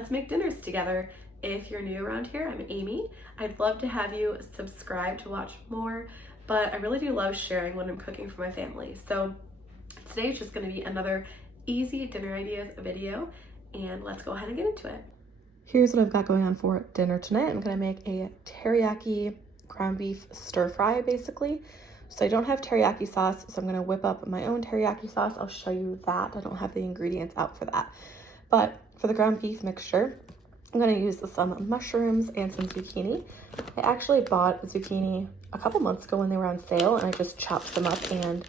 let's make dinners together. If you're new around here, I'm Amy. I'd love to have you subscribe to watch more, but I really do love sharing when I'm cooking for my family. So today is just going to be another easy dinner ideas video, and let's go ahead and get into it. Here's what I've got going on for dinner tonight. I'm going to make a teriyaki ground beef stir fry basically. So I don't have teriyaki sauce, so I'm going to whip up my own teriyaki sauce. I'll show you that. I don't have the ingredients out for that. But for the ground beef mixture, I'm going to use some mushrooms and some zucchini. I actually bought zucchini a couple months ago when they were on sale, and I just chopped them up and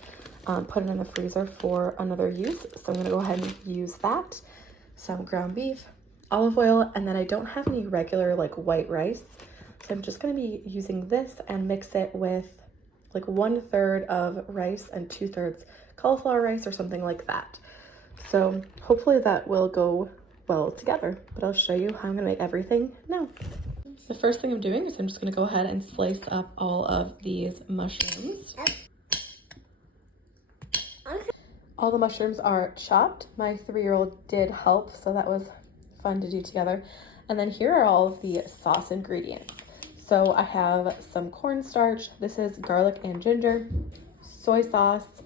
put it in the freezer for another use. So I'm going to go ahead and use that. Some ground beef, olive oil, and then I don't have any regular like white rice. So I'm just going to be using this and mix it with like 1/3 of rice and 2/3 cauliflower rice or something like that. So hopefully that will go well together, but I'll show you how I'm gonna make everything now. The first thing I'm doing is I'm just gonna go ahead and slice up all of these mushrooms. All the mushrooms are chopped. My 3-year-old did help, so that was fun to do together. And then here are all of the sauce ingredients. So I have some cornstarch. This is garlic and ginger, soy sauce,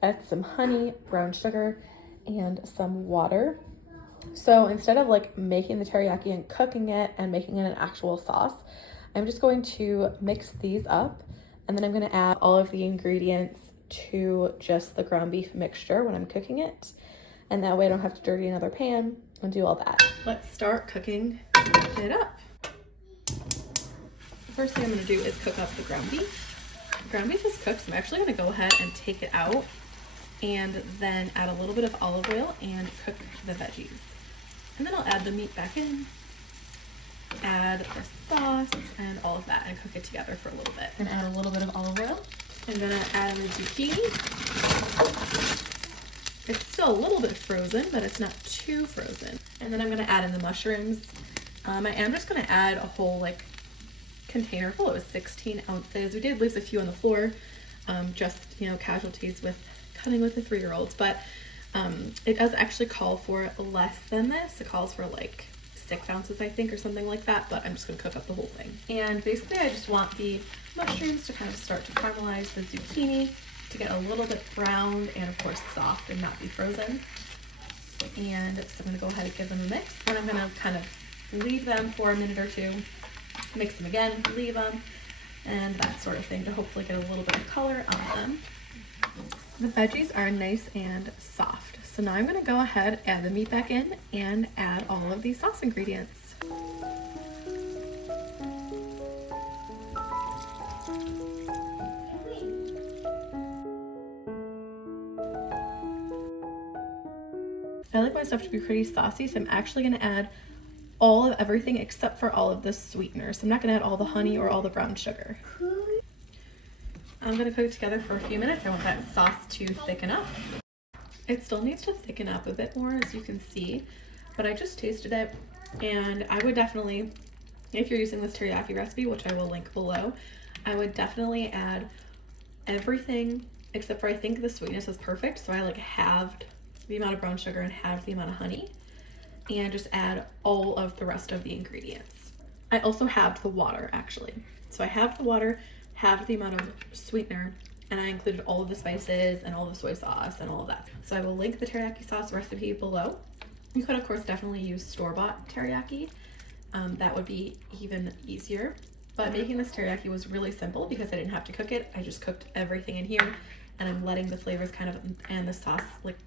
that's some honey, brown sugar, and some water. So instead of like making the teriyaki and cooking it and making it an actual sauce, I'm just going to mix these up, and then I'm going to add all of the ingredients to just the ground beef mixture when I'm cooking it. And that way I don't have to dirty another pan and do all that. Let's start cooking it up. First thing I'm going to do is cook up the ground beef. The ground beef is cooked, so I'm actually going to go ahead and take it out and then add a little bit of olive oil and cook the veggies. And then I'll add the meat back in, add the sauce and all of that, and cook it together for a little bit. And add a little bit of olive oil. I'm going to add the zucchini. It's still a little bit frozen, but it's not too frozen. And then I'm going to add in the mushrooms. I am just going to add a whole like container full. It was 16 ounces. We did leave a few on the floor, just, you know, casualties with cutting with the 3-year-olds, but it does actually call for less than this. It calls for like 6 ounces, I think, or something like that, but I'm just gonna cook up the whole thing. And basically I just want the mushrooms to kind of start to caramelize, the zucchini to get a little bit browned and of course soft and not be frozen. And so I'm gonna go ahead and give them a mix. Then I'm gonna kind of leave them for a minute or two, mix them again, leave them, and that sort of thing to hopefully get a little bit of color on them. The veggies are nice and soft. So now I'm going to go ahead, add the meat back in, and add all of these sauce ingredients. I like my stuff to be pretty saucy, so I'm actually going to add all of everything except for all of the sweeteners. So I'm not going to add all the honey or all the brown sugar. I'm going to cook it together for a few minutes. I want that sauce to thicken up. It still needs to thicken up a bit more, as you can see, but I just tasted it, and I would definitely, if you're using this teriyaki recipe, which I will link below, I would definitely add everything except for I think the sweetness is perfect, so I like halved the amount of brown sugar and halved the amount of honey, and just add all of the rest of the ingredients. I also halved the water, actually. So I halved the water, halved the amount of sweetener, and I included all of the spices and all the soy sauce and all of that. So I will link the teriyaki sauce recipe below. You could of course definitely use store-bought teriyaki. That would be even easier. But making this teriyaki was really simple because I didn't have to cook it. I just cooked everything in here, and I'm letting the flavors kind of, and the sauce like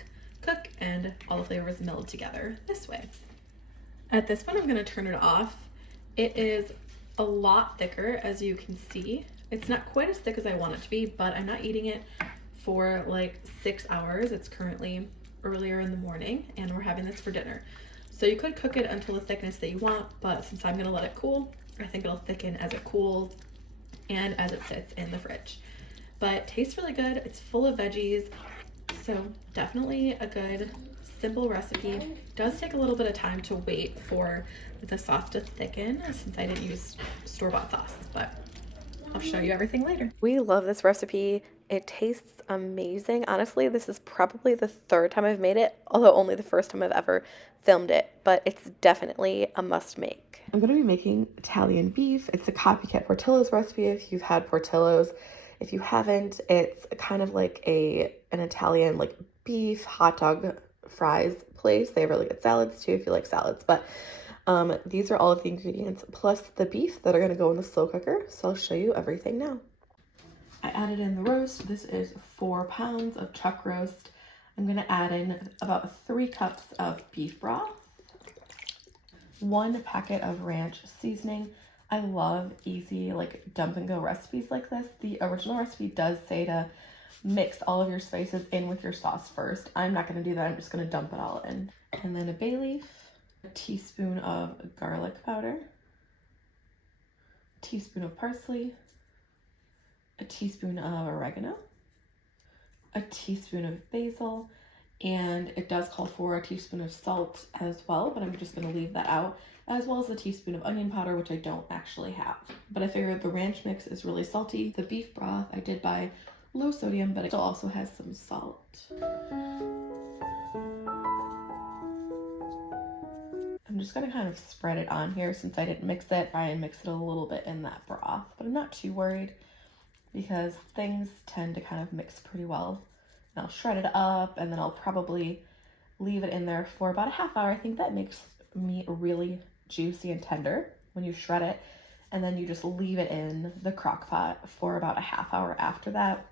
cook, and all the flavors meld together this way. At this point I'm gonna turn it off. It is a lot thicker, as you can see. It's not quite as thick as I want it to be, but I'm not eating it for like 6 hours. It's currently earlier in the morning, and we're having this for dinner. So you could cook it until the thickness that you want, but since I'm gonna let it cool, I think it'll thicken as it cools and as it sits in the fridge. But it tastes really good. It's full of veggies, so definitely a good, simple recipe. It does take a little bit of time to wait for the sauce to thicken, since I didn't use store-bought sauce, but I'll show you everything later. We love this recipe. It tastes amazing. Honestly, this is probably the third time I've made it, although only the first time I've ever filmed it, but it's definitely a must make. I'm going to be making Italian beef. It's a Copycat Portillos recipe if you've had Portillos. If you haven't, it's kind of like an Italian like beef hot dog fries place. They have really good salads too if you like salads, but these are all of the ingredients plus the beef that are going to go in the slow cooker. So I'll show you everything now. I added in the roast. This is 4 pounds of chuck roast. I'm going to add in about 3 cups of beef broth, 1 packet of ranch seasoning. I love easy like dump and go recipes like this. The original recipe does say to mix all of your spices in with your sauce first. I'm not going to do that. I'm just going to dump it all in. And then a bay leaf, a teaspoon of garlic powder, a teaspoon of parsley, a teaspoon of oregano, a teaspoon of basil, and it does call for a teaspoon of salt as well, but I'm just going to leave that out, as well as a teaspoon of onion powder, which I don't actually have. But I figured the ranch mix is really salty. The beef broth I did buy low sodium, but it still also has some salt. I'm just going to kind of spread it on here since I didn't mix it. Try and mix it a little bit in that broth, but I'm not too worried because things tend to kind of mix pretty well. And I'll shred it up and then I'll probably leave it in there for about a half hour. I think that makes meat really juicy and tender when you shred it, and then you just leave it in the crock pot for about a half hour after that.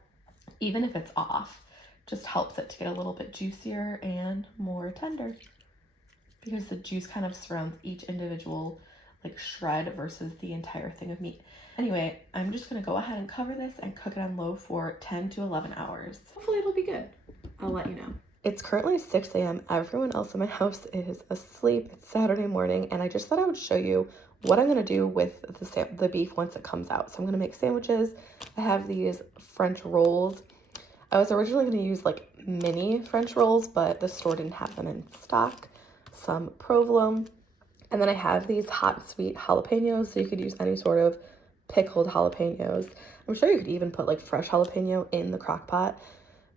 Even if it's off, just helps it to get a little bit juicier and more tender because the juice kind of surrounds each individual like shred versus the entire thing of meat. Anyway, I'm just gonna go ahead and cover this and cook it on low for 10 to 11 hours. Hopefully it'll be good. I'll let you know. It's currently 6 a.m. Everyone else in my house is asleep. It's Saturday morning, and I just thought I would show you what I'm gonna do with the beef once it comes out. So I'm gonna make sandwiches. I have these French rolls. I was originally gonna use like mini French rolls, but the store didn't have them in stock. Some provolone, and then I have these hot sweet jalapenos, so you could use any sort of pickled jalapenos. I'm sure you could even put like fresh jalapeno in the crock pot,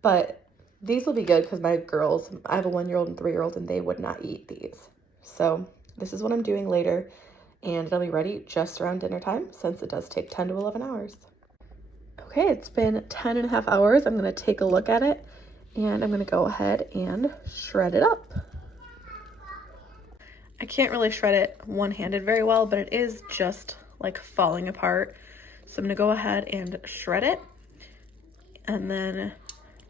but these will be good because my girls, I have a 1-year-old and 3-year-old, and they would not eat these. So this is what I'm doing later, and it'll be ready just around dinner time since it does take 10 to 11 hours. Okay, it's been 10 and a half hours. I'm gonna take a look at it, and I'm gonna go ahead and shred it up. I can't really shred it one-handed very well, but it is just like falling apart. So I'm gonna go ahead and shred it and then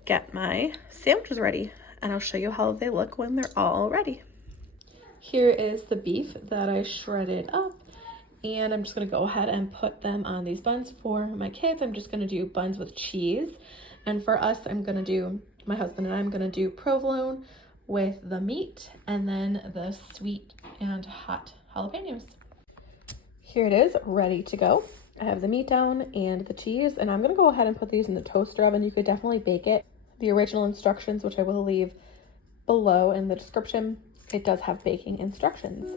get my sandwiches ready, and I'll show you how they look when they're all ready. Here is the beef that I shredded up, and I'm just gonna go ahead and put them on these buns. For my kids, I'm just gonna do buns with cheese, and for us, my husband and I, I'm gonna do provolone with the meat and then the sweet and hot jalapenos. Here it is, ready to go. I have the meat down and the cheese, and I'm gonna go ahead and put these in the toaster oven. You could definitely bake it. The original instructions, which I will leave below in the description, it does have baking instructions.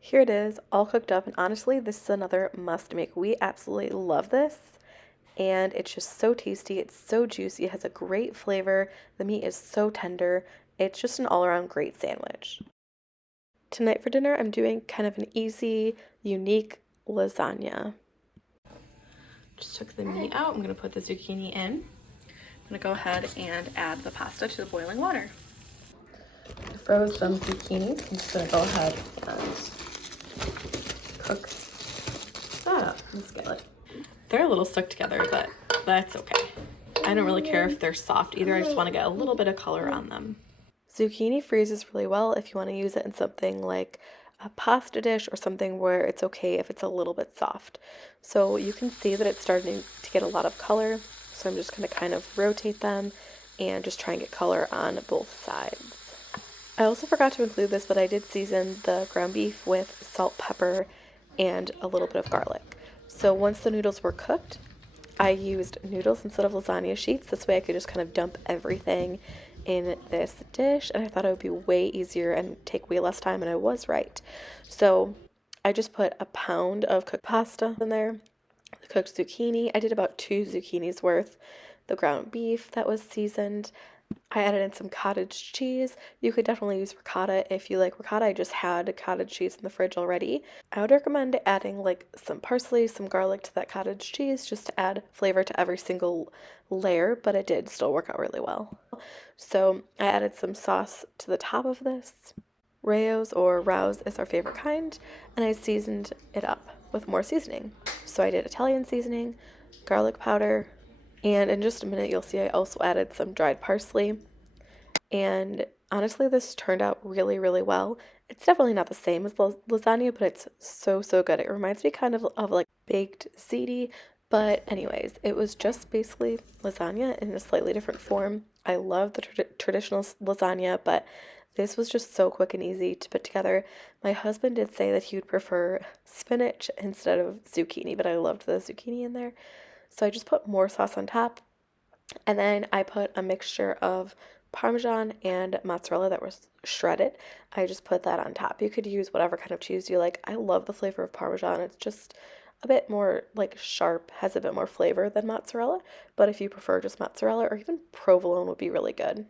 Here it is, all cooked up, and honestly, this is another must make. We absolutely love this, and it's just so tasty. It's so juicy. It has a great flavor. The meat is so tender. It's just an all-around great sandwich. Tonight for dinner, I'm doing kind of an easy, unique lasagna. Just took the meat out. I'm going to put the zucchini in. I'm going to go ahead and add the pasta to the boiling water. I froze some zucchini. I'm just going to go ahead and cook that up in the skillet. They're a little stuck together, but that's okay. I don't really care if they're soft either. I just want to get a little bit of color on them. Zucchini freezes really well if you want to use it in something like a pasta dish or something where it's okay if it's a little bit soft. So you can see that it's starting to get a lot of color. So I'm just going to kind of rotate them and just try and get color on both sides. I also forgot to include this, but I did season the ground beef with salt, pepper, and a little bit of garlic. So once the noodles were cooked, I used noodles instead of lasagna sheets. This way I could just kind of dump everything in this dish, and I thought it would be way easier and take way less time, and I was right. So I just put a pound of cooked pasta in there, the cooked zucchini. I did about 2 zucchinis worth, the ground beef that was seasoned. I added in some cottage cheese. You could definitely use ricotta if you like ricotta. I just had cottage cheese in the fridge already. I would recommend adding like some parsley, some garlic to that cottage cheese just to add flavor to every single layer, but it did still work out really well. So I added some sauce to the top of this. Rao's or Rouse is our favorite kind, and I seasoned it up with more seasoning. So I did Italian seasoning, garlic powder, and in just a minute you'll see I also added some dried parsley. And honestly, this turned out really, really well. It's definitely not the same as lasagna, but it's so, so good. It reminds me kind of like baked ziti, but anyways, it was just basically lasagna in a slightly different form. I love the traditional lasagna, but this was just so quick and easy to put together. My husband did say that he would prefer spinach instead of zucchini, but I loved the zucchini in there. So I just put more sauce on top, and then I put a mixture of parmesan and mozzarella that was shredded. I just put that on top. You could use whatever kind of cheese you like. I love the flavor of parmesan. It's just a bit more like sharp, has a bit more flavor than mozzarella, but if you prefer just mozzarella or even provolone would be really good.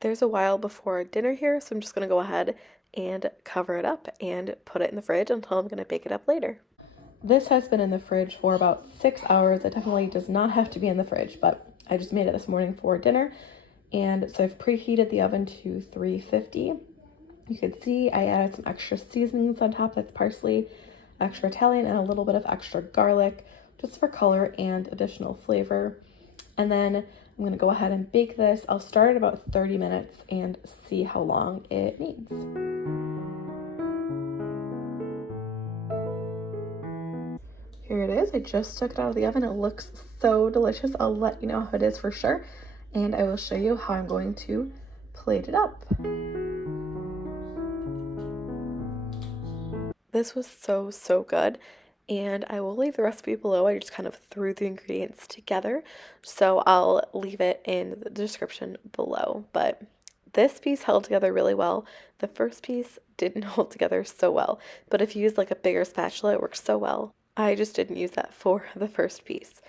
There's a while before dinner here, so I'm just going to go ahead and cover it up and put it in the fridge until I'm going to bake it up later. This has been in the fridge for about 6 hours. It definitely does not have to be in the fridge, but I just made it this morning for dinner. And so I've preheated the oven to 350. You can see I added some extra seasonings on top. That's parsley, extra Italian, and a little bit of extra garlic just for color and additional flavor. And then I'm going to go ahead and bake this. I'll start at about 30 minutes and see how long it needs. Here it is. I just took it out of the oven. It looks so delicious. I'll let you know how it is for sure. And I will show you how I'm going to plate it up. This was so, so good. And I will leave the recipe below. I just kind of threw the ingredients together. So I'll leave it in the description below. But this piece held together really well. The first piece didn't hold together so well. But if you use like a bigger spatula, it works so well. I just didn't use that for the first piece.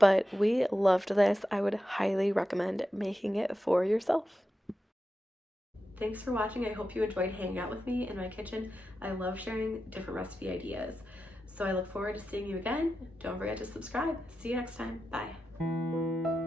But we loved this. I would highly recommend making it for yourself. Thanks for watching. I hope you enjoyed hanging out with me in my kitchen. I love sharing different recipe ideas. So I look forward to seeing you again. Don't forget to subscribe. See you next time. Bye.